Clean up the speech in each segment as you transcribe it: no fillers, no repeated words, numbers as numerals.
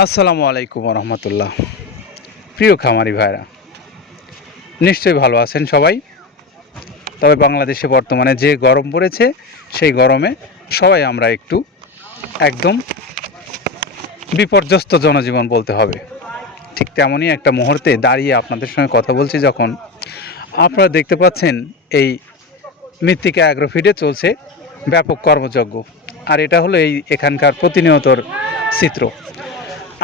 আসসালামু আলাইকুম রহমতুল্লাহ। প্রিয় খামারি ভাইরা, নিশ্চয়ই ভালো আছেন সবাই। তবে বাংলাদেশে বর্তমানে যে গরম পড়েছে, সেই গরমে সবাই আমরা একটু একদম বিপর্যস্ত জনজীবন বলতে হবে। ঠিক তেমনই একটা মুহূর্তে দাঁড়িয়ে আপনাদের সঙ্গে কথা বলছি, যখন আপনারা দেখতে পাচ্ছেন এই মৃত্তিকা অ্যাগ্রোফিডে চলছে ব্যাপক কর্মযজ্ঞ। আর এটা হলো এখানকার প্রতিনিয়তর চিত্র।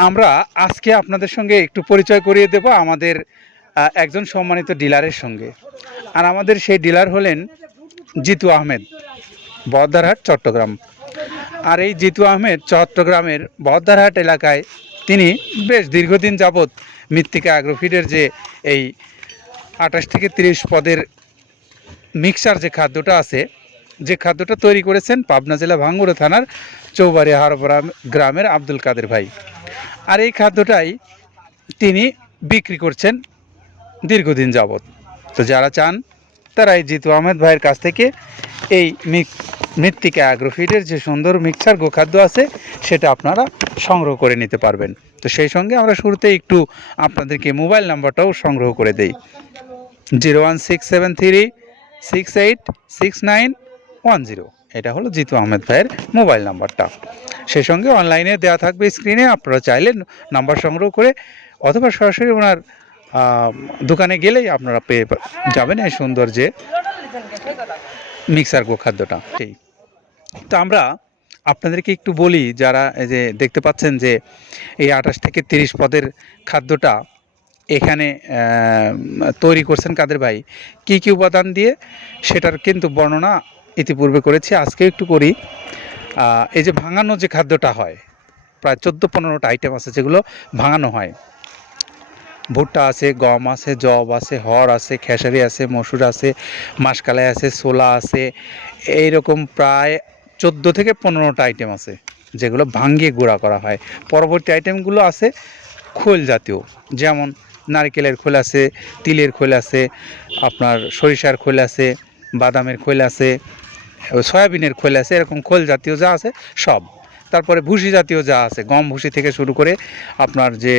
আমরা আজকে আপনাদের সঙ্গে একটু পরিচয় করিয়ে দেব আমাদের একজন সম্মানিত ডিলারের সঙ্গে। আর আমাদের সেই ডিলার হলেন জিতু আহমেদ, বহদ্দারহাট, চট্টগ্রাম। আর এই জিতু আহমেদ চট্টগ্রামের বহদ্দারহাট এলাকায় তিনি বেশ দীর্ঘদিন যাবৎ মৃত্তিকা অ্যাগ্রোফিডের যে এই 28 থেকে 30 পদের মিক্সার যে খাদ্যটা আছে, যে খাদ্যটা তৈরি করেছেন পাবনা জেলা ভাঙ্গুড়া থানার চৌবাড়ি হারোপাড়া গ্রামের আব্দুল কাদের ভাই। আর এই খাদ্যটাই তিনি বিক্রি করছেন দীর্ঘদিন যাবৎ। তো যারা চান তারা এই জিতু আহমেদ ভাইয়ের কাছ থেকে এই মৃত্তিকা অ্যাগ্রোফিডের যে সুন্দর মিক্সার গোখাদ্য আছে, সেটা আপনারা সংগ্রহ করে নিতে পারবেন। তো সেই সঙ্গে আমরা শুরুতে একটু আপনাদেরকে মোবাইল নাম্বারটাও সংগ্রহ করে দেই। 01673686910। এটা হলো জিতু আহমেদ ভাইয়ের মোবাইল নাম্বারটা। সেই সঙ্গে অনলাইনে দেওয়া থাকবে স্ক্রিনে, আপনারা চাইলে নাম্বার সংগ্রহ করে অথবা সরাসরি ওনার দোকানে গেলেই আপনারা পেয়ে যাবেন এই সুন্দর যে মিক্সার গোখাদ্যটা। সেই তো আমরা আপনাদেরকে একটু বলি, যারা এই যে দেখতে পাচ্ছেন যে এই 28 থেকে 30 পদের খাদ্যটা এখানে তৈরি করছেন কাদের ভাই, কী কী উপাদান দিয়ে, সেটার কিন্তু বর্ণনা ইতিপূর্বে করেছি, আজকে একটু করি। এই যে ভাঙানো যে খাদ্যটা হয়, প্রায় 14-15টা আইটেম আছে যেগুলো ভাঙানো হয়। ভুট্টা আছে, গম আছে, জব আছে, হড় আছে, খেসারি আছে, মসুর আছে, মাসকালাই আছে, ছোলা আছে, এইরকম প্রায় 14 থেকে 15টা আইটেম আছে যেগুলো ভাঙিয়ে গুঁড়া করা হয়। পরবর্তী আইটেমগুলো আছে খোল জাতীয়, যেমন নারকেলের খোল আছে, তিলের খোল আছে, আপনার সরিষার খোল আছে, বাদামের খোল আছে, সয়াবিনের খোল আছে, এরকম খোল জাতীয় যা আছে সব। তারপরে ভুসি জাতীয় যা আছে, গম ভুসি থেকে শুরু করে আপনার যে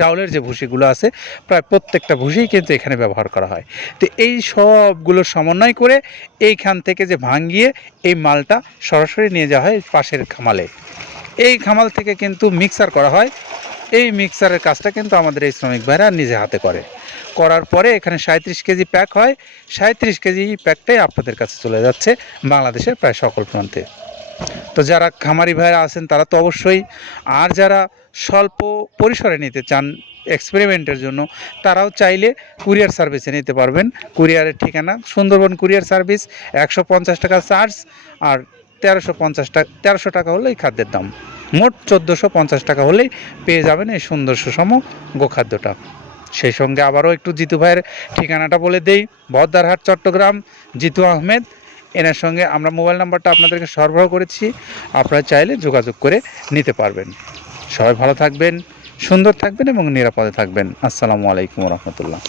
ডাউলের যে ভুসিগুলো আছে, প্রায় প্রত্যেকটা ভুসিই কিন্তু এখানে ব্যবহার করা হয়। তো এই সবগুলোর সমন্বয় করে এইখান থেকে যে ভাঙিয়ে এই মালটা সরাসরি নিয়ে যাওয়া হয় পাশের খামালে। এই খামাল থেকে কিন্তু মিক্সার করা হয়। এই মিক্সারের কাজটা কিন্তু আমাদের এই শ্রমিক ভাইরা নিজে হাতে করার পরে এখানে 37 কেজি প্যাক হয়। 37 কেজি প্যাকটাই আপনাদের কাছে চলে যাচ্ছে বাংলাদেশের প্রায় সকল প্রান্তে। তো যারা খামারি ভাইরা আছেন তারা তো অবশ্যই, আর যারা স্বল্প পরিসরে নিতে চান এক্সপেরিমেন্টের জন্য, তারাও চাইলে কুরিয়ার সার্ভিসে নিতে পারবেন। কুরিয়ারের ঠিকানা সুন্দরবন কুরিয়ার সার্ভিস, 150 টাকা চার্জ, আর 1350 টাকা হলো এই খাদ্যের দাম। মোট 1450 টাকা হলেই পেয়ে যাবেন এই সুন্দর সুষম গোখাদ্যটা। সেই সঙ্গে আবারও একটু জিতু ভাইয়ের ঠিকানাটা বলে দেই। বহদ্দারহাট, চট্টগ্রাম, জিতু আহমেদ, এনার সঙ্গে আমরা মোবাইল নাম্বারটা আপনাদেরকে সরবরাহ করেছি, আপনারা চাইলে যোগাযোগ করে নিতে পারবেন। সবাই ভালো থাকবেন, সুন্দর থাকবেন এবং নিরাপদে থাকবেন। আসসালামু আলাইকুম রহমতুল্লাহ।